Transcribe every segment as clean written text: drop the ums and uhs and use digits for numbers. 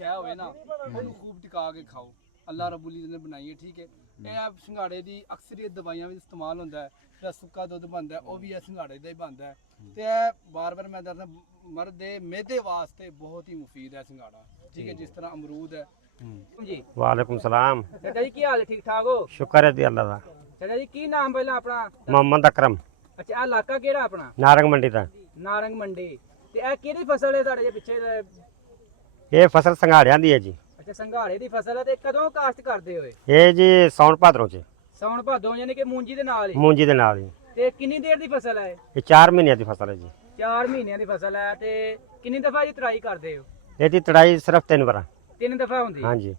शय होवे ना ਉਹਨੂੰ खूब टिका के खाओ। अल्लाह रब्बुल इज़्ज़त ने बनाई है, ठीक है। ਇਹ ਸੰਘਾੜੇ ਦੀ ਅਕਸਰੀਅਤ ਦਵਾਈਆਂ ਵਿੱਚ ਇਸਤੇਮਾਲ ਹੁੰਦਾ ਹੈ। ਜਿਹੜਾ ਸੁੱਕਾ ਦੁੱਧ ਬਣਦਾ ਉਹ ਵੀ ਇਹ ਸੰਘਾੜੇ ਦਾ ਹੀ ਬਣਦਾ ਹੈ ਤੇ ਇਹ ਬਾਰ-ਬਾਰ ਮੈਂ ਦੱਸਦਾ ਮਰਦ ਦੇ ਮਿਹਦੇ ਵਾਸਤੇ ਬਹੁਤ ਹੀ ਮੁਫੀਦ ਹੈ ਸੰਘਾੜਾ, ਠੀਕ ਹੈ। ਜਿਸ ਤਰ੍ਹਾਂ ਅਮਰੂਦ ਹੈ जी वालेकुम सलाम। चाचा जी की हाल है, ठीक ठाक हो? शुक्र है जी अल्लाह दा। चाचा जी की नाम पहला अपना? मोहम्मद अकरम, अच्छा आ इलाका केड़ा अपना? नारंग मंडी दा। नारंग मंडी ते ए केड़ी फसल है साडे जे पिछे ये फसल संघाड़ियां दी है जी। अच्छा संघाड़े दी फसल है ते कदों काश्त करदे होए? ये जी सौन भादरों च, साउन भादों यानी कि मूंजी दे नाल ही। मूंजी दे नाल ही। ते किन्नी देर दी फसल है? ये 4 महीने दी फसल है जी। 4 महीने दी फसल है ते किन्नी दफा जी तराई करदे हो? ये दी तड़ाई सिर्फ 3 बार। 3 दफा हुंदी? हाँ जी।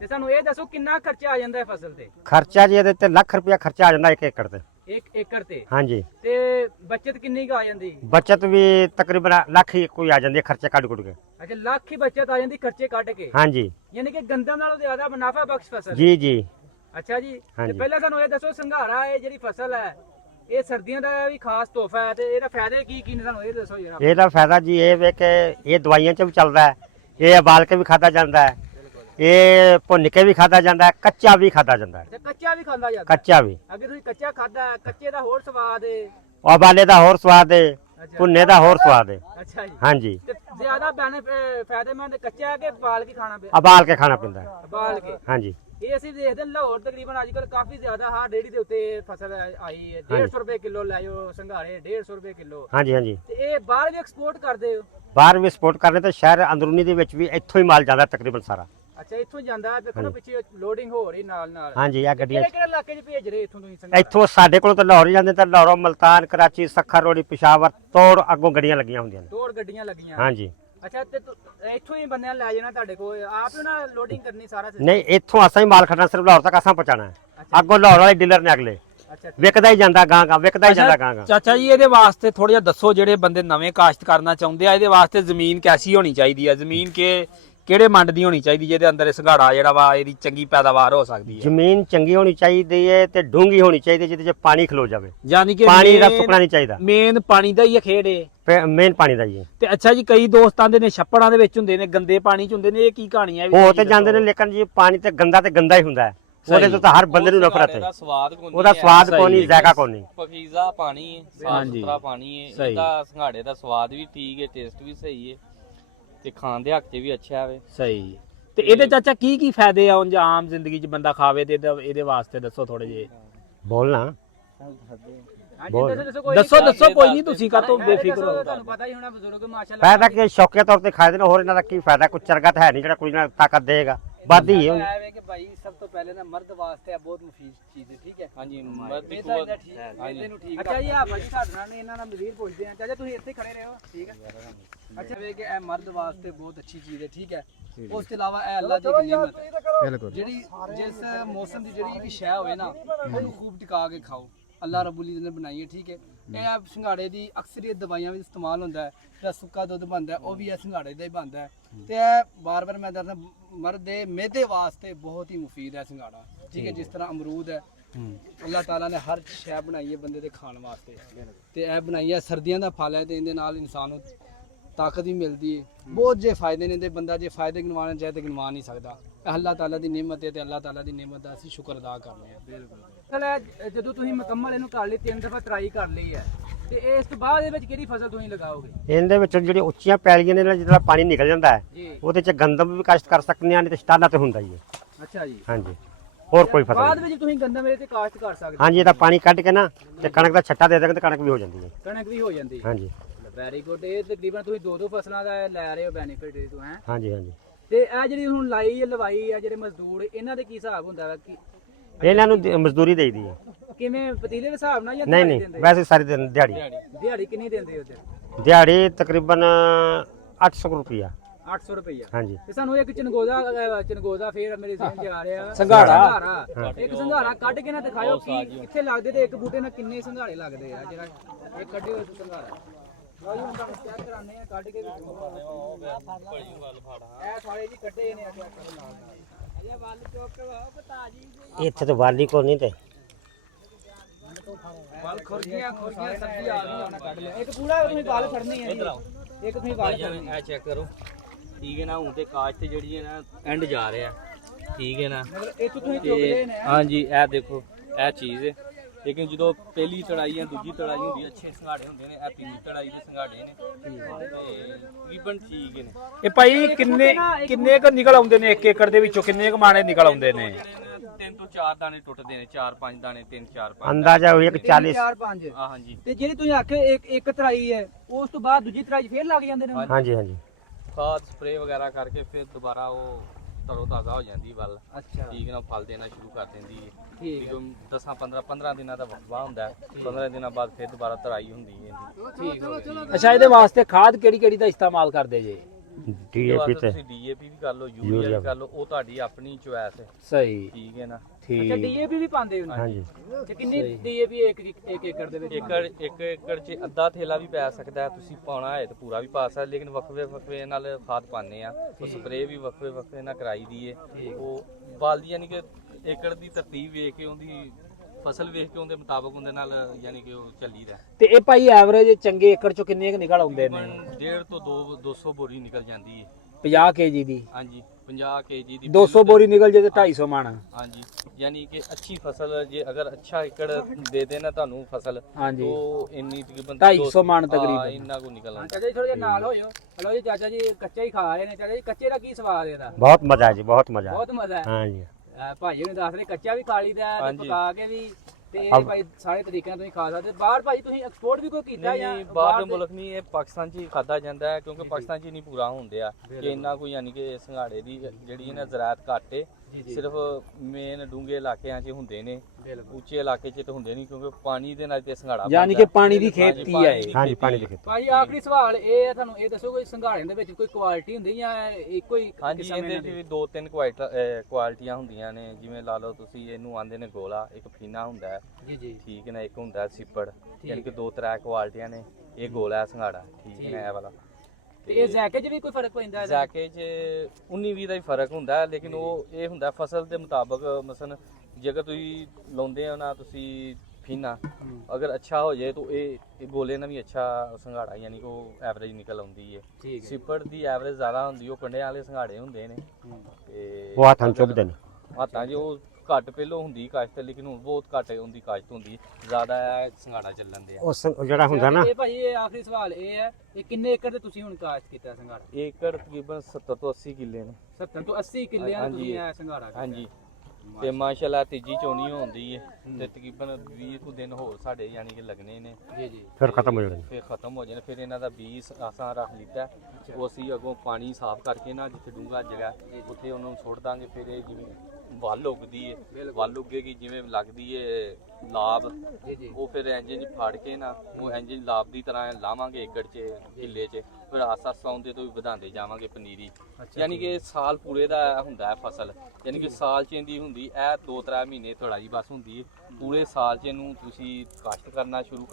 ते सानू ये दसो किन्ना खर्चा आ जांदा है फसल ते? खर्चा जी ਇਹਦੇ ਤੇ ਲੱਖ ਰੁਪਇਆ ਖਰਚਾ ਆ ਜਾਂਦਾ 1 ਏਕੜ ਤੇ। 1 एकड़ ते? हाँ जी। ਤੇ ਬਚਤ ਕਿੰਨੀ ਕੁ ਆ ਜਾਂਦੀ? बचत भी तकरीबन ਲੱਖ ਹੀ ਕੋਈ ਆ ਜਾਂਦੀ ਹੈ ਖਰਚਾ ਕੱਢ ਕੁੱਟ ਕੇ। ਅੱਛਾ ਲੱਖ ਹੀ ਬਚਤ ਆ ਜਾਂਦੀ ਖਰਚੇ ਕੱਢ ਕੇ? हाँ जी ਯਾਨੀ ਕਿ ਗੰਦਮ ਨਾਲੋਂ ਜ਼ਿਆਦਾ ਮੁਨਾਫਾ ਬਖਸ਼ ਫਸਲ? जी जी। ਅੱਛਾ ਜੀ। ਹਾਂਜੀ। ਤੇ ਪਹਿਲਾਂ ਸਾਨੂੰ ਇਹ ਦੱਸੋ ਸੰਘਾਰਾ ਇਹ ਜਿਹੜੀ ਫਸਲ ਹੈ ਇਹ ਸਰਦੀਆਂ ਦਾ ਵੀ ਖਾਸ ਤੋਹਫਾ ਹੈ ਤੇ ਇਹਦਾ ਫਾਇਦੇ ਕੀ ਨੇ ਸਾਨੂੰ ਇਹ ਦੱਸੋ ਜਰਾ। ਇਹਦਾ ਫਾਇਦਾ ਜੀ ਇਹ ਵੇ ਕਿ ਇਹ ਦਵਾਈਆਂ 'ਚ ਵੀ ਚੱਲਦਾ ਹੈ, ਇਹ ਉਬਾਲ ਕੇ ਵੀ ਖਾਧਾ ਜਾਂਦਾ ਹੈ, ਇਹ ਭੁੰਨ ਕੇ ਵੀ ਖਾਧਾ ਜਾਂਦਾ ਹੈ, ਕੱਚਾ ਵੀ ਖਾਧਾ ਜਾਂਦਾ ਹੈ। ਤੇ ਕੱਚਾ ਵੀ ਖਾਂਦਾ ਜਾਂਦਾ? ਕੱਚਾ ਵੀ। ਅੱਗੇ ਤੁਸੀਂ ਕੱਚਾ ਖਾਦਾ, ਕੱਚੇ ਦਾ ਹੋਰ ਸਵਾਦ ਹੈ? ਉਬਾਲੇ ਦਾ ਹੋਰ ਸਵਾਦ ਹੈ, ਅੱਛਾ। ਭੁੰਨੇ ਦਾ ਹੋਰ ਸਵਾਦ ਹੈ। ਅੱਛਾ ਜੀ। हाँ जी। ਤੇ ਜ਼ਿਆਦਾ ਫਾਇਦੇਮੰਦ ਕੱਚਾ ਹੈ ਕਿ ਬਾਲ ਕੇ ਖਾਣਾ ਪਿਆ? ਉਬਾਲ ਕੇ ਖਾਣਾ ਪੈਂਦਾ ਹੈ। ਬਾਲ ਕੇ। हाँ जी। ਇਹ ਅਸੀਂ ਦੇਖਦੇ ਲਾਹੌਰ ਤਕਰੀਬਨ ਅੱਜ ਕੱਲ ਕਾਫੀ ਜ਼ਿਆਦਾ ਹਰ ਡੇੜੀ ਦੇ ਉੱਤੇ ਫਸਲ ਆਈ ਹੈ। 150 ਰੁਪਏ ਕਿਲੋ ਲੈ ਜਾਓ ਸੰਘਾੜੇ, 150 ਰੁਪਏ ਕਿਲੋ। हाँ जी हाँ जी। ਤੇ ਇਹ ਬਾਹਰ ਵੀ ਐਕਸਪੋਰਟ ਕਰਦੇ ਹੋ? ਬਾਹਰ ਵੀ ਸਪੋਰਟ ਕਰਨੇ ਤੇ ਸ਼ਹਿਰ ਅੰਦਰੂਨੀ ਦੇ ਵਿੱਚ ਵੀ ਇੱਥੋਂ ਹੀ ਮਾਲ ਜਾਂਦਾ ਤਕਰੀਬਨ ਸਾਰਾ। ਅੱਛਾ ਇੱਥੋਂ ਜਾਂਦਾ ਹੈ, ਦੇਖੋ ਨਾ ਪਿੱਛੇ ਲੋਡਿੰਗ ਹੋ ਰਹੀ ਨਾਲ ਨਾਲ। ਹਾਂਜੀ ਆ ਗੱਡੀਆਂ ਕਿਹੜੇ ਕਿਹੜੇ ਇਲਾਕੇ 'ਚ ਭੇਜ ਰਹੇ ਇੱਥੋਂ ਤੁਸੀਂ ਸੰਘਾੜਾ? ਇੱਥੋਂ ਸਾਡੇ ਕੋਲ ਤਾਂ ਲਾਹੌਰ ਹੀ ਜਾਂਦੇ ਤਾਂ ਲਾਹੌਰੋਂ ਮਲਤਾਨ, ਕਰਾਚੀ, ਸੱਖਾ ਰੋੜੀ, ਪਿਸ਼ਾਵਰ ਤੋੜ ਅੱਗੋਂ ਗੱਡੀਆਂ ਲੱਗੀਆਂ ਹੁੰਦੀਆਂ ਨੇ। ਤੋੜ ਗੱਡੀਆਂ ਲੱਗੀਆਂ? ਹਾਂਜੀ। ਅੱਛਾ ਤੇ ਇੱਥੋਂ ਹੀ ਬੰਦਿਆਂ ਲੈ ਜਾਣਾ ਤੁਹਾਡੇ ਕੋਲ, ਆਪ ਹੀ ਨਾ ਲੋਡਿੰਗ ਕਰਨੀ ਸਾਰਾ system? ਨਹੀਂ ਇੱਥੋਂ ਅਸਾਂ ਹੀ ਮਾਲ ਖੜਨਾ, ਸਿਰਫ ਲਾਹੌਰ ਤੱਕ ਅਸਾਂ ਪਹੁੰਚਾਣਾ ਹੈ। ਅੱਛਾ। ਅੱਗੋਂ ਲਾਹੌਰ ਵਾਲੇ ਡੀਲਰ ਨੇ ਅਗਲੇ ਅੱਛਾ ਵਿਕਦਾ ਹੀ ਜਾਂਦਾ ਗਾਂ ਗਾਂ, ਵਿਕਦਾ ਹੀ ਜਾਂਦਾ ਗਾਂ ਗਾਂ। ਚਾਚਾ ਜੀ ਇਹਦੇ ਵਾਸਤੇ ਥੋੜਾ ਜਿਹਾ ਦੱਸੋ, ਜਿਹੜੇ ਬੰਦੇ ਨਵੇਂ ਕਾਸ਼ਤ ਕਰਨਾ ਚਾਹੁੰਦੇ ਆ ਇਹਦੇ ਵਾਸਤੇ ਜ਼ਮੀਨ ਕੈਸੀ ਹੋਣੀ ਚਾਹੀਦੀ ਆ? ਜ਼ਮੀਨ ਕਿਹੜੇ ਮੰਡ ਦੀ ਹੋਣੀ ਚਾਹੀਦੀ ਜਿਹਦੇ ਅੰਦਰ ਇਹ ਸੰਘਾੜਾ ਜਿਹੜਾ ਵਾ ਇਹਦੀ ਚੰਗੀ ਪੈਦਾਵਾਰ ਹੋ ਸਕਦੀ ਹੈ? ਜ਼ਮੀਨ ਚੰਗੀ ਹੋਣੀ ਚਾਹੀਦੀ ਹੈ ਤੇ ਡੂੰਗੀ ਹੋਣੀ ਚਾਹੀਦੀ ਜਿਹਦੇ 'ਚ ਪਾਣੀ ਖਲੋ ਜਾਵੇ, ਯਾਨੀ ਕਿ ਪਾਣੀ ਦਾ ਸੁੱਕਣਾ ਨਹੀਂ ਚਾਹੀਦਾ। ਮੇਨ ਪਾਣੀ ਦਾ ਹੀ ਹੈ ਖੇਡ ਇਹ? ਮੇਨ ਪਾਣੀ ਦਾ ਹੀ ਹੈ। ਤੇ ਅੱਛਾ ਜੀ ਕਈ ਦੋਸਤਾਂ ਦੇ ਨੇ ਛੱਪੜਾਂ ਦੇ ਵਿੱਚ ਹੁੰਦੇ ਨੇ, ਗੰਦੇ ਪਾਣੀ 'ਚ ਹੁੰਦੇ ਨੇ, ਇਹ ਕੀ ਕਹਾਣੀ ਹੈ? ਹੋ ਤੇ ਜਾਂਦੇ ਨੇ ਲੇਕਿਨ ਜੀ ਪਾਣੀ ਤੇ ਗੰਦਾ ਹੀ ਹੁੰਦਾ ਹੈ। ਉਹਦੇ ਤੋਂ ਤਾਂ ਹਰ ਬੰਦੇ ਨੂੰ ਨਫ਼ਰਤ ਹੈ। ਉਹਦਾ ਸਵਾਦ ਕੋਈ ਨਹੀਂ, ਜ਼ਾਇਕਾ ਕੋਈ ਨਹੀਂ। ਪਕੀਜ਼ਾ ਪਾਣੀ ਹੈ, ਸਾਫ ਹਾਂਜੀ। ਸੁਥਰਾ ਪਾਣੀ ਹੈ। ਸਹੀ। ਇਹਦਾ ਸੰਘਾੜੇ ਦਾ ਸਵਾਦ ਵੀ ਠੀਕ ਹੈ, ਟੇਸਟ ਵੀ ਸਹੀ ਹੈ ਤੇ ਖਾਣ ਦੇ ਹੱਕ 'ਚ ਵੀ ਅੱਛਾ ਹੈ। ਸਹੀ। ਤੇ ਇਹਦੇ ਚਾਚਾ ਕੀ ਫਾਇਦੇ ਆ ਉਂਝ ਆਮ ਜ਼ਿੰਦਗੀ 'ਚ ਬੰਦਾ ਖਾਵੇ ਤੇ ਇਹਦੇ ਵਾਸਤੇ ਦੱਸੋ ਥੋੜੇ ਜਿਹੇ। ਬੋਲਣਾ ਹਾਂਜੀ ਦੱਸੋ ਕੋਈ ਨਹੀਂ। ਦੱਸੋ ਕੋਈ ਨਹੀਂ, ਤੁਸੀਂ ਕਾਹਤੋਂ ਬੇਫਿਕਰ ਹੋ? ਤੁਹਾਨੂੰ ਪਤਾ ਹੀ ਹੋਣਾ ਬਜ਼ੁਰਗ ਮਾਸ਼ਾਅੱਲਾ। ਫਾਇਦਾ ਕਿ ਸ਼ੌਕੀਆ ਤੌਰ ਤੇ ਖਾਏ ਦੇ ਨੇ, ਹੋਰ ਇਹਨਾਂ ਦਾ ਕੀ ਫਾਇਦਾ? ਕੋਈ ਚਰਗਤ ਹੈ ਨਹੀਂ ਜਿਹੜਾ ਕੋਈ ਨਾ ਤਾਕਤ ਦੇਗਾ, ਵਾਦੀ ਹੈ। ਹੈ ਕਿ ਭਾਈ ਸਭ ਤੋਂ ਪਹਿਲੇ ਨਾ ਮਰਦ ਵਾਸਤੇ ਆ ਬਹੁਤ ਮੁਫੀਦ ਚੀਜ਼ ਹੈ, ਠੀਕ ਹੈ। ਹਾਂਜੀ ਮਰਦ ਦੀ ਇਹਦਾ ਕੁਵਤ ਠੀਕ ਹੈ, ਇਹਦੇ ਨੂੰ ਠੀਕ ਅੱਛਾ ਜੀ ਆ ਭਾਜੀ ਸਾਡੇ ਨਾਲ ਇਹਨਾਂ ਦਾ ਮਜ਼ੀਰ ਪੁੱਛਦੇ ਆ। ਚਾਚਾ ਤੁਸੀਂ ਇੱਥੇ ਖੜੇ ਰਹੋ, ਠੀਕ ਹੈ। ਅੱਛਾ ਵੇ ਕਿ ਇਹ ਮਰਦ ਵਾਸਤੇ ਬਹੁਤ ਅੱਛੀ ਚੀਜ਼ ਹੈ, ਠੀਕ ਹੈ। ਉਸ ਤੋਂ ਇਲਾਵਾ ਇਹ ਅੱਲਾਹ ਦੀ ਇੱਕ ਨਿਮਤ ਹੈ ਜਿਹੜੀ ਜਿਸ ਮੌਸਮ ਦੀ ਜਿਹੜੀ ਵੀ ਸ਼ੈ ਹੋਵੇ ਨਾ ਉਹਨੂੰ ਖੂਬ ਟਿਕਾ ਕੇ ਖਾਓ। ਅੱਲਾਹ ਰੱਬੁਲ ਇਜ਼्ज़त ਨੇ ਬਣਾਈ ਹੈ, ਠੀਕ ਹੈ। ਇਹ ਸੰਘਾੜੇ ਦੀ ਅਕਸਰੀਅਤ ਦਵਾਈਆਂ ਵਿੱਚ ਇਸਤੇਮਾਲ ਹੁੰਦਾ ਹੈ। ਜਿਹੜਾ ਸੁੱਕਾ ਦੁੱਧ ਬਣਦਾ ਉਹ ਵੀ ਇਹ ਸੰਘਾੜੇ ਦਾ ਹੀ ਬਣਦਾ ਹੈ ਤੇ ਇਹ ਬਾਰ-ਬਾਰ ਮੈਂ ਦੱਸਦਾ ਮਰਦ ਦੇ ਮਿਹਦੇ ਵਾਸਤੇ ਬਹੁਤ ਹੀ ਮੁਫੀਦ ਹੈ ਸੰਘਾੜਾ, ਠੀਕ ਹੈ। ਜਿਸ ਤਰ੍ਹਾਂ ਅਮਰੂਦ ਹੈ, ਅੱਲਾਹ ਤਾਲਾ ਨੇ ਹਰ ਸ਼ੈ ਬਣਾਈ ਹੈ ਬੰਦੇ ਦੇ ਖਾਣ ਵਾਸਤੇ ਤੇ ਇਹ ਬਣਾਈ ਹੈ ਸਰਦੀਆਂ ਦਾ ਫਲ ਹੈ ਤੇ ਇਹਦੇ ਨਾਲ ਇਨਸਾਨ ਨੂੰ ਤਾਕਤ ਵੀ ਮਿਲਦੀ ਹੈ। ਬਹੁਤ ਜੇ ਫਾਇਦੇ ਨੇ ਤੇ ਬੰਦਾ ਜੇ ਫਾਇਦੇ ਗਿਣਵਾਉਣਾ ਚਾਹੇ ਤੇ ਗਿਣਵਾ ਨਹੀਂ ਸਕਦਾ। ਇਹ ਅੱਲਾਹ ਤਾਲਾ ਦੀ ਨਿਮਤ ਹੈ ਤੇ ਅੱਲਾਹ ਤਾਲਾ ਦੀ ਨਿਮਤ ਦਾ ਅਸੀਂ ਸ਼ੁਕਰ ਅਦਾ ਕਰਨੇ ਆ। ਬਿਲਕੁਲ ਜਦੋਂ ਤੁਸੀਂ ਮੁਕੰਮਲ ਇਹਨੂੰ ਕਰ ਲਈ, 3 ਦਫਾ ਟਰਾਈ ਕਰ ਲਈ ਹੈ ਤੇ ਇਸ ਤੋਂ ਬਾਅਦ ਇਹਦੇ ਵਿੱਚ ਕਿਹੜੀ ਫਸਲ ਤੁਸੀਂ ਲਗਾਓਗੇ? ਇਹਦੇ ਵਿੱਚ ਜਿਹੜੀ ਉੱਚੀਆਂ ਪੈਲੀਆਂ ਨੇ ਜਿਹੜਾ ਪਾਣੀ ਨਿਕਲ ਜਾਂਦਾ ਹੈ ਜੀ। ਉਹਦੇ 'ਚ ਗੰਦਮ ਵੀ ਕਾਸ਼ਤ ਕਰ ਸਕਦੇ ਹਾਂ, ਨਹੀਂ ਤੇ ਸਟਾਨਾ ਤੇ ਹੁੰਦਾ ਹੀ ਹੈ। ਅੱਛਾ ਜੀ। ਹਾਂਜੀ ਹੋਰ ਕੋਈ ਫਸਲ ਬਾਅਦ ਨਹੀਂ। ਵਿੱਚ ਤੁਸੀਂ ਗੰਦਮ ਇਹਦੇ ਤੇ ਕਾਸ਼ਤ ਕਰ ਸਕਦੇ? ਹਾਂਜੀ ਇਹਦਾ ਪਾਣੀ ਕੱਢ ਕੇ ਨਾ ਤੇ ਕਣਕ ਦਾ ਛੱਟਾ ਦੇ ਦੇਗੇ ਤੇ ਕਣਕ ਵੀ ਹੋ ਜਾਂਦੀ ਹੈ। ਕਣਕ ਵੀ ਹੋ ਜਾਂਦੀ? ਹਾਂਜੀ ਵੈਰੀ ਗੁੱਡ। ਇਹ ਤਕਰੀਬਨ ਤੁਸੀਂ 2 ਫਸਲਾਂ ਦਾ ਲੈ ਰਹੇ ਹੋ ਬੈਨੀਫਿਟ ਇਹ ਤੋਂ, ਹੈ? ਹਾਂਜੀ ਹਾਂਜੀ। ਤੇ ਇਹ ਜਿਹੜੀ ਹੁਣ ਲਾਈ ਹੈ ਲਵਾਈ ਹੈ ਜਿਹੜੇ ਮਜ਼ਦੂਰ ਇਹਨਾਂ ਦੇ ਕੀ ਹਿਸਾਬ ਹੁੰਦਾ ਵਾ ਕਿ ਇਹਨਾਂ ਨੂੰ ਮਜ਼ਦੂਰੀ ਦੇਈਦੀ ਹੈ? ਕਿਵੇਂ ਪਤੀਲੇ ਦੇ ਹਿਸਾਬ ਨਾਲ ਜਾਂ ਨਹੀਂ ਦਿਹਾੜੀ ਨਹੀਂ ਦਿੰਦੇ? ਵੈਸੇ ਸਾਰੀ ਦਿਹਾੜੀ ਦਿਹਾੜੀ ਕਿੰਨੀ ਦਿੰਦੇ ਹੋ? ਦਿਹਾੜੀ ਤਕਰੀਬਨ 800 ਰੁਪਿਆ। 800 ਰੁਪਈਆ। ਹਾਂਜੀ ਤੇ ਸਾਨੂੰ ਇੱਕ ਚਨਗੋਜ਼ਾ ਫੇਰ ਮੇਰੇ ਜ਼ਿਹਨ 'ਚ ਆ ਰਿਹਾ ਸੰਘਾੜਾ। ਇੱਕ ਸੰਘਾੜਾ ਕੱਢ ਕੇ ਨਾ ਦਿਖਾਓ ਕਿ ਕਿੱਥੇ ਲੱਗਦੇ ਤੇ ਇੱਕ ਬੂਟੇ ਨਾਲ ਕਿੰਨੇ ਸੰਘਾੜੇ ਲੱਗਦੇ ਆ ਜਿਹੜਾ ਇਹ ਕੱਢੇ ਹੋਏ ਸੰਘਾੜਾ। ਲਓ ਜੀ ਹੁਣ ਤੁਹਾਨੂੰ ਚੈੱਕ ਕਰਾਉਂਦੇ ਆ ਕੱਢ ਕੇ। ਇਹ ਸਾਰੇ ਜੀ ਕੱਢੇ ਨੇ ਚੈੱਕ ਕਰੋ ਨਾਲ ਨਾਲ। ਇਹ ਵੱਲ ਚੁੱਕ ਕੇ ਬਤਾ ਜੀ। ਇੱਥੇ ਤਾਂ ਵਾਲੀ ਕੋ ਨਹੀਂ ਤੇ ਵੱਲ ਖੁਰਗੀਆਂ ਸਬਜ਼ੀ ਆ ਗਈ ਹੁਣ ਕੱਢ ਲਿਆ। ਇੱਕ ਪੂਰਾ ਤੁਸੀਂ ਗੱਲ ਫੜਨੀ ਹੈ ਜੀ। ਇੱਕ ਤੁਸੀਂ ਗੱਲ ਫੜਨੀ ਹੈ। ਇਹ ਚੈੱਕ ਕਰੋ ਠੀਕ ਹੈ ਨਾ। ਹੁਣ ਤੇ ਕਾਸ਼ਤ ਜਿਹੜੀ ਹੈ ਨਾ ਐਂਡ ਜਾ ਰਿਹਾ, ਠੀਕ ਹੈ ਨਾ। ਮਤਲਬ ਇੱਥੋਂ ਤੁਸੀਂ ਚੁੱਕਦੇ ਨੇ ਹਾਂਜੀ ਇਹ ਦੇਖੋ ਇਹ ਚੀਜ਼ ਹੈ। ਲੇਕਿਨ ਜਦੋਂ ਪਹਿਲੀ ਤੜਾਈ ਜਾਂ ਦੂਜੀ ਤੜਾਈ ਹੁੰਦੀ ਹੈ, ਅੱਛੇ ਸੰਘਾੜੇ ਹੁੰਦੇ ਨੇ। ਇਹ ਤੀਜੀ ਤੜਾਈ ਦੇ ਸੰਘਾੜੇ ਨੇ ਤੇ ਤਕਰੀਬਨ ਠੀਕ ਨੇ। ਇਹ ਭਾਈ ਕਿੰਨੇ ਕੁ ਨਿਕਲ ਆਉਂਦੇ ਨੇ 1 ਏਕੜ ਦੇ ਵਿੱਚੋਂ? ਕਿੰਨੇ ਕੁ ਮਾਣੇ ਨਿਕਲ ਆਉਂਦੇ ਨੇ? 3 ਤੋਂ 4 ਦਾਣੇ ਟੁੱਟਦੇ ਨੇ, 4-5 ਦਾਣੇ, 3-4-5 ਅੰਦਾਜ਼ਾ ਹੋਈ ਕਿ 40 4 5 ਹਾਂਜੀ। ਤੇ ਜਿਹੜੀ ਤੁਸੀਂ ਆਖੇ ਇੱਕ ਤਰਾਈ ਹੈ, ਉਸ ਤੋਂ ਬਾਅਦ ਦੂਜੀ ਤਰਾਈ ਫੇਰ ਲੱਗ ਜਾਂਦੇ ਨੇ। ਹਾਂਜੀ ਹਾਂਜੀ ਖਾਦ ਸਪਰੇ ਵਗੈਰਾ ਕਰਕੇ ਫਿਰ ਦੁਬਾਰਾ ਉਹ ਤਰੋ ਤਾਜ਼ਾ ਹੋ ਜਾਂਦੀ ਵੱਲ, ਅੱਛਾ ਠੀਕ ਨਾ। ਫਲ ਦੇਣਾ ਸ਼ੁਰੂ ਕਰ ਦਿੰਦੀ ਹੈ। ਠੀਕ ਹੈ 10-15 ਦਿਨਾਂ ਦਾ ਵਕਫਾ ਹੁੰਦਾ ਹੈ। 15 ਦਿਨਾਂ ਬਾਅਦ ਫਿਰ ਦੁਬਾਰਾ ਤਰਾਈ ਹੁੰਦੀ ਹੈ ਇਹਦੀ। ਠੀਕ ਹੋ ਗਿਆ। ਅੱਛਾ, ਇਹਦੇ ਵਾਸਤੇ ਖਾਦ ਕਿਹੜੀ ਦਾ ਇਸਤੇਮਾਲ ਕਰਦੇ ਜੇ? ਡੀਏਪੀ ਤੇ ਤੁਸੀਂ ਡੀਏਪੀ ਵੀ ਕਰ ਲਓ, ਯੂਰੀਆ ਵੀ ਕਰ ਲਓ, ਉਹ ਤੁਹਾਡੀ ਆਪਣੀ ਚੁਆਇਸ ਹੈ, ਸਹੀ, ਠੀਕ ਹੈ ਨਾ। ਅੱਛਾ ਡੀਏਪੀ ਵੀ ਪਾਉਂਦੇ ਹੋ? ਹਾਂਜੀ ਤੇ ਕਿੰਨੀ ਡੀਏਪੀ ਇੱਕ ਏਕੜ ਦੇ ਵਿੱਚ? ਇੱਕ ਏਕੜ 'ਚ ਅੱਧਾ ਥੈਲਾ ਵੀ ਪੈ ਸਕਦਾ ਹੈ। ਤੁਸੀਂ ਪਾਉਣਾ ਹੈ ਤਾਂ ਪੂਰਾ ਵੀ ਪਾ ਸਕਦੇ, ਲੇਕਿਨ ਵਕਫੇ ਨਾਲ ਖਾਦ ਪਾਉਂਦੇ ਆ। ਉਹ ਸਪਰੇ ਵੀ ਵਕਫੇ ਨਾਲ ਕਰਾਈ ਦੀ ਹੈ। ਉਹ ਬਲਦੀ ਯਾਨੀ ਕਿ ਏਕੜ ਦੀ ਤਰਤੀਬ ਵੇਖ ਕੇ, ਉਹਦੀ ਫਸਲ ਵੇਖ ਕੇ ਉਹਦੇ ਮੁਤਾਬਕ ਉਹਦੇ ਨਾਲ ਯਾਨੀ ਕਿ ਉਹ ਚੱਲੀਦਾ। ਤੇ ਇਹ ਭਾਈ ਐਵਰੇਜ ਚੰਗੇ ਏਕੜ ਚੋਂ ਕਿੰਨੇ ਕੁ ਨਿਕਲ ਆਉਂਦੇ ਨੇ? 1.5 ਤੋਂ 200 ਬੋਰੀ ਨਿਕਲ ਜਾਂਦੀ ਹੈ। 50 kg ਦੀ? ਹਾਂਜੀ 50 kg ਦੀ 200 ਬੋਰੀ ਨਿਕਲ ਜੇ ਤੇ 250 ਮਣ। ਹਾਂਜੀ, ਯਾਨੀ ਕਿ ਅੱਛੀ ਫਸਲ ਜੇ ਅਗਰ ਅੱਛਾ ਏਕੜ ਦੇ ਦੇਣਾ ਤੁਹਾਨੂੰ ਫਸਲ, ਹਾਂਜੀ, ਉਹ ਇੰਨੀ ਤਕਰੀਬਨ 250 ਮਣ ਹਾਂ, ਤਕਰੀਬਨ। ਇੰਨਾ ਕੋ ਨਿਕਲ ਆਉਂਦਾ। ਚਾਚਾ ਜੀ ਥੋੜਾ ਜਿਹਾ ਨਾਲ ਹੋ ਜਾਓ। ਹਲੋ ਜੀ ਚਾਚਾ ਜੀ ਕੱਚਾ ਹੀ ਖਾ ਰਹੇ ਨੇ। ਚਾਚਾ ਜੀ ਕੱਚੇ ਦਾ ਕੀ ਸਵਾਦ ਇਹਦਾ? ਬਹੁਤ ਮਜ਼ਾ ਜੀ, ਬਹੁਤ ਮਜ਼ਾ। ਬਹੁਤ ਮਜ਼ਾ ਹੈ। ਹਾਂਜੀ ਭਾਜੀ ਨੇ ਦੱਸ ਰਹੇ ਕੱਚਾ ਵੀ ਖਾ ਲਈਦਾ ਹੈ ਤੇ ਹਾਂਜੀ। ਪਕਾ ਕੇ ਵੀ, ਤੇ ਇਹ ਭਾਈ ਸਾਰੇ ਤਰੀਕਿਆਂ ਨਾਲ ਤੁਸੀਂ ਖਾ ਸਕਦੇ। ਬਾਹਰ ਭਾਈ ਤੁਸੀਂ ਐਕਸਪੋਰਟ ਵੀ ਕੋਈ ਕੀਤਾ ਜਾਂ ਨਹੀਂ, ਬਾਹਰ ਦੇ ਮੁਲਕ ਨਹੀਂ, ਇਹ ਪਾਕਿਸਤਾਨ 'ਚ ਹੀ ਖਾਦਾ ਜਾਂਦਾ ਹੈ, ਕਿਉਂਕਿ ਪਾਕਿਸਤਾਨ 'ਚ ਹੀ ਨਹੀਂ ਪੂਰਾ ਹੁੰਦੇ ਆ ਕਿ ਇੰਨਾ ਕੋਈ ਯਾਨੀ ਕਿ ਸੰਘਾੜੇ ਦੀ ਜਿਹੜੀ ਨਾ ਜ਼ਰਾਅਤ ਘੱਟ ਹੈ। ਸਿਰਫ ਮੇਨ ਡੂੰਘੇ ਇਲਾਕਿਆਂ 'ਚ ਹੁੰਦੇ ਨੇ, ਉੱਚੇ ਇਲਾਕੇ 'ਚ ਤਾਂ ਹੁੰਦੇ ਨਹੀਂ, ਕਿਉਂਕਿ ਪਾਣੀ ਦੇ ਨਾਲ ਤੇ ਸੰਘਾੜਾ ਯਾਨੀ ਕਿ ਪਾਣੀ ਦੀ ਖੇਤੀ ਹੈ ਇਹ। ਹਾਂਜੀ ਪਾਣੀ ਦੀ ਖੇਤੀ। ਭਾਈ ਆਖਰੀ ਸਵਾਲ ਇਹ ਹੈ, ਤੁਹਾਨੂੰ ਇਹ ਦੱਸੋ ਕੋਈ ਸੰਘਾੜਿਆਂ ਦੇ ਵਿੱਚ ਕੋਈ ਕੁਆਲਿਟੀ ਹੁੰਦੀ ਜਾਂ ਇੱਕੋ ਹੀ ਹਾਂਜੀ, ਕਿਸਮ ਇਹਦੇ ਇਹਨਾਂ 'ਚ ਦੀ? ਵੀ 2-3 ਕੁਆਲਿਟੀਆਂ ਹੁੰਦੀਆਂ ਨੇ। ਜਿਵੇਂ ਲਾ ਲਓ ਤੁਸੀਂ, ਇਹਨੂੰ ਆਂਦੇ ਨੇ ਗੋਲਾ, ਇੱਕ ਫੀਨਾ ਹੁੰਦਾ ਹੈ, ਜੀ ਜੀ ਠੀਕ ਹੈ ਨਾ। ਇੱਕ ਹੁੰਦਾ ਸਿੱਪੜ, ਯਾਨੀ ਕਿ 2-3 ਕੁਆਲਿਟੀਆਂ ਨੇ। ਇਹ ਗੋਲਾ ਹੈ ਸੰਘਾੜਾ, ਠੀਕ ਹੈ ਨਾ, ਇਹ ਵਾਲਾ। ਤੇ ਇਹ ਜ਼ੈਕੇ 'ਚ ਵੀ ਕੋਈ ਫਰਕ ਪੈਂਦਾ ਹੈ? ਜ਼ਾਕੇ 'ਚ 19-20 ਦਾ ਹੀ ਫਰਕ ਹੁੰਦਾ ਹੈ, ਲੇਕਿਨ ਉਹ ਇਹ ਹੁੰਦਾ ਫਸਲ ਦੇ ਮੁਤਾਬਕ। ਮਸਲਨ ਜੇਕਰ ਤੁਸੀਂ ਲਾਉਂਦੇ ਹੋ ਨਾ ਤੁਸੀਂ ਫੀਨਾ, ਅਗਰ ਅੱਛਾ ਹੋ ਜਾਏ ਤਾਂ ਇਹ ਗੋਲੇ ਨਾਲ ਵੀ ਅੱਛਾ ਸੰਘਾੜਾ ਯਾਨੀ ਕਿ ਉਹ ਐਵਰੇਜ ਨਿਕਲ ਆਉਂਦੀ ਹੈ। ਠੀਕ ਹੈ। ਸਿੱਪੜ ਦੀ ਐਵਰੇਜ ਜ਼ਿਆਦਾ ਹੁੰਦੀ, ਉਹ ਕੰਡਿਆਂ ਵਾਲੇ ਸੰਘਾੜੇ ਹੁੰਦੇ ਨੇ ਤੇ ਉਹ ਹੱਥਾਂ 'ਚ ਚੁੱਭਦੇ ਨੇ। ਹੱਥਾਂ 'ਚ ਉਹ ਘੱਟ ਪਹਿਲੋਂ ਹੁੰਦੀ ਕਾਸ਼ਤ, ਲੇਕਿਨ ਹੁਣ ਬਹੁਤ ਘੱਟ ਹੁੰਦੀ ਕਾਸ਼ਤ ਹੁੰਦੀ, ਜ਼ਿਆਦਾ ਸੰਘਾੜਾ ਚੱਲਣ ਦੇ ਆ। ਉਹ ਜਿਹੜਾ ਹੁੰਦਾ ਨਾ, ਇਹ ਭਾਈ ਇਹ ਆਖਰੀ ਸਵਾਲ ਇਹ ਹੈ, ਇਹ ਕਿੰਨੇ ਏਕੜ ਤੇ ਤੁਸੀਂ ਹੁਣ ਕਾਸ਼ਤ ਕੀਤਾ ਸੰਘਾੜਾ? ਏਕੜ ਤਕਰੀਬਨ 70 ਤੋਂ 80 ਕਿੱਲੇ ਨੇ। 70 ਤੋਂ 80 ਕਿੱਲਿਆਂ ਦਾ ਤੁਸੀਂ ਇਹ ਸੰਘਾੜਾ ਕੀਤਾ? ਹਾਂਜੀ, ਤੇ ਮਾਸ਼ਾਅੱਲਾ ਤੀਜੀ ਚੋਣੀ ਹੁੰਦੀ ਹੈ ਤੇ ਤਕਰੀਬਨ 20 ਕੁ ਦਿਨ ਹੋਰ ਸਾਡੇ ਯਾਨੀ ਕਿ ਲੱਗਣੇ ਨੇ। ਜੀ ਜੀ। ਫਿਰ ਖਤਮ ਹੋ ਜਾਣੇ। ਫਿਰ ਖਤਮ ਹੋ ਜਾਣੇ। ਫਿਰ ਇਹਨਾਂ ਦਾ ਬੀਜ ਆਸਾਂ ਰੱਖ ਲਿੱਤਾ, ਉਹ ਅਸੀਂ ਅੱਗੋਂ ਪਾਣੀ ਸਾਫ਼ ਕਰਕੇ ਨਾ, ਜਿੱਥੇ ਡੂੰਘਾ ਜਗ੍ਹਾ ਉੱਥੇ ਉਹਨਾਂ ਨੂੰ ਸੁੱਟ ਦਾਂਗੇ। ਫਿਰ ਇਹ ਜਿਵੇਂ ਵੱਲ ਉੱਗਦੀ ਹੈ, ਵੱਲ ਉੱਗੇਗੀ, ਜਿਵੇਂ ਲੱਗਦੀ ਹੈ ਲਾਭ, ਉਹ ਫਿਰ ਇੰਜਨ 'ਚ ਫਾੜ ਕੇ ਨਾ, ਉਹ ਇੰਜਨ ਲਾਭ ਦੀ ਤਰ੍ਹਾਂ ਲਾਵਾਂਗੇ ਏਕੜ 'ਚ, ਕਿੱਲੇ 'ਚ। ਫਿਰ ਆਸਾ ਸੌਂਦੇ ਤੋਂ ਵੀ ਵਧਾਉਂਦੇ ਜਾਵਾਂਗੇ ਪਨੀਰੀ। ਯਾਨੀ ਕਿ ਸਾਲ ਪੂਰੇ ਦਾ ਹੁੰਦਾ ਹੈ ਫਸਲ, ਯਾਨੀ ਕਿ ਸਾਲ 'ਚ ਇਹਦੀ ਹੁੰਦੀ ਇਹ 2-3 ਮਹੀਨੇ ਥੋੜ੍ਹਾਈ ਬਸ ਹੁੰਦੀ ਹੈ। ਪੂਰੇ ਸਾਲ 'ਚ ਇਹਨੂੰ ਤੁਸੀਂ ਕਾਸ਼ਤ ਕਰਨਾ ਸ਼ੁਰੂ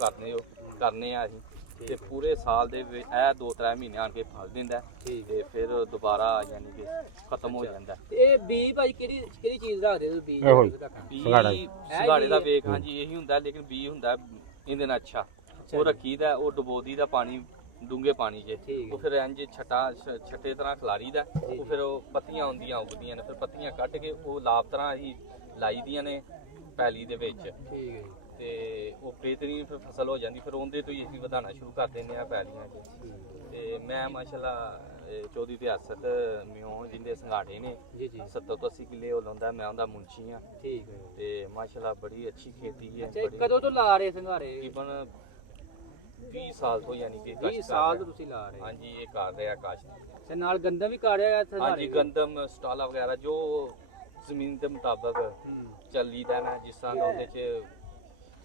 ਕਰਨੇ ਆ ਅਸੀਂ, ਤੇ ਪੂਰੇ ਸਾਲ ਦੇ ਵਿੱਚ ਇਹ 2-3 ਮਹੀਨੇ ਆਣ ਕੇ ਫਲ ਦਿੰਦਾ ਤੇ ਫਿਰ ਦੁਬਾਰਾ ਯਾਨੀ ਕਿ ਖਤਮ ਹੋ ਜਾਂਦਾ। ਤੇ ਇਹ ਬੀ ਭਾਈ ਕਿਹੜੀ ਚੀਜ਼ ਰੱਖਦੇ ਤੁਸੀਂ ਬੀ? ਇਹੋ ਹੀ। ਬੀ ਸੰਘਾੜਾ ਸੰਘਾੜੇ ਦਾ ਵੇਖ, ਹਾਂਜੀ ਇਹੀ ਹੁੰਦਾ, ਲੇਕਿਨ ਬੀ ਹੁੰਦਾ ਇਹਦੇ ਨਾਲ ਅੱਛਾ। ਉਹ ਰੱਖੀਦਾ, ਉਹ ਡਬੋਦੀ ਦਾ ਪਾਣੀ ਡੂੰਘੇ ਪਾਣੀ 'ਚ, ਉਹ ਫਿਰ ਇੰਜ ਛੱਟੇ ਤਰ੍ਹਾਂ ਖਿਲਾਰੀਦਾ। ਉਹ ਫਿਰ ਉਹ ਪੱਤੀਆਂ ਹੁੰਦੀਆਂ ਉੱਗਦੀਆਂ ਨੇ, ਫਿਰ ਪੱਤੀਆਂ ਕੱਢ ਕੇ ਉਹ ਲਾਭ ਤਰ੍ਹਾਂ ਅਸੀਂ ਲਾਈ ਦੀਆਂ ਨੇ ਪੈਲੀ ਦੇ ਵਿੱਚ। ਠੀਕ ਹੈ ਜੀ। ਤੇ ਉਹ ਬਿਹਤਰੀਨ ਫਿਰ ਫਸਲ ਹੋ ਜਾਂਦੀ। ਫਿਰ ਉਹਦੇ ਤੋਂ ਹੀ ਅਸੀਂ ਵਧਾਉਣਾ ਸ਼ੁਰੂ ਕਰ ਦਿੰਦੇ ਆ ਪੈਲੀਆਂ 'ਚ। ਤੇ ਮੈਂ ਮਾਸ਼ਾਅੱਲਾ 14 ਰਿਆਸਤ ਮਿਉਂ ਜਿੰਦੇ ਸੰਘਾੜੇ ਨੇ ਜੀ ਜੀ। 70 ਤੋਂ 80 ਕਿੱਲੇ ਉਹ ਲਾਉਂਦਾ, ਮੈਂ ਉਹਦਾ ਮੁੰਸ਼ੀ ਆ। ਠੀਕ ਹੈ। ਤੇ ਮਾਸ਼ਾਅੱਲਾ ਬੜੀ ਅੱਛੀ ਖੇਤੀ ਹੈ। ਅੱਛਾ, ਕਦੋਂ ਤੋਂ ਲਾ ਰਹੇ ਸੰਘਾੜੇ? ਤਕਰੀਬਨ 20 ਸਾਲ ਤੋਂ ਯਾਨੀ ਕਿ 20 ਸਾਲ ਤੋਂ ਤੁਸੀਂ ਲਾ ਰਹੇ? ਹਾਂਜੀ, ਇਹ ਕਰ ਰਿਹਾ ਕਾਸ਼ਤ। ਤੇ ਨਾਲ ਗੰਦਮ ਵੀ ਕਰ ਰਿਹਾ ਸੰਘਾੜੇ? ਹਾਂਜੀ, ਗੰਦਮ ਸਟਾਲਾ ਵਗੈਰਾ ਜੋ ਜ਼ਮੀਨ ਦੇ ਮੁਤਾਬਕ ਚੱਲੀਦਾ ਨਾ, ਜਿਸ ਤਰ੍ਹਾਂ ਦਾ ਉਹਦੇ 'ਚ।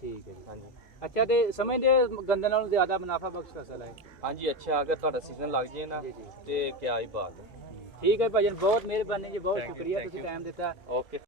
ਠੀਕ ਹੈ ਜੀ। ਹਾਂਜੀ ਅੱਛਾ, ਤੇ ਸਮਝਦੇ ਗੰਦਮ ਨਾਲੋਂ ਜ਼ਿਆਦਾ ਮੁਨਾਫਾ ਬਖਸ਼ ਫਸਲ ਹੈ? ਹਾਂਜੀ, ਅੱਛਾ ਅਗਰ ਤੁਹਾਡਾ ਸੀਜ਼ਨ ਲੱਗ ਜੇ ਨਾ ਤੇ ਕਿਆ ਹੀ ਬਾਤ ਹੈ। ਠੀਕ ਹੈ ਭਾਈ, ਬਹੁਤ ਮਿਹਰਬਾਨੀ ਜੀ, ਬਹੁਤ ਸ਼ੁਕਰੀਆ ਤੁਸੀਂ ਟਾਈਮ ਦਿੱਤਾ। ਓਕੇ।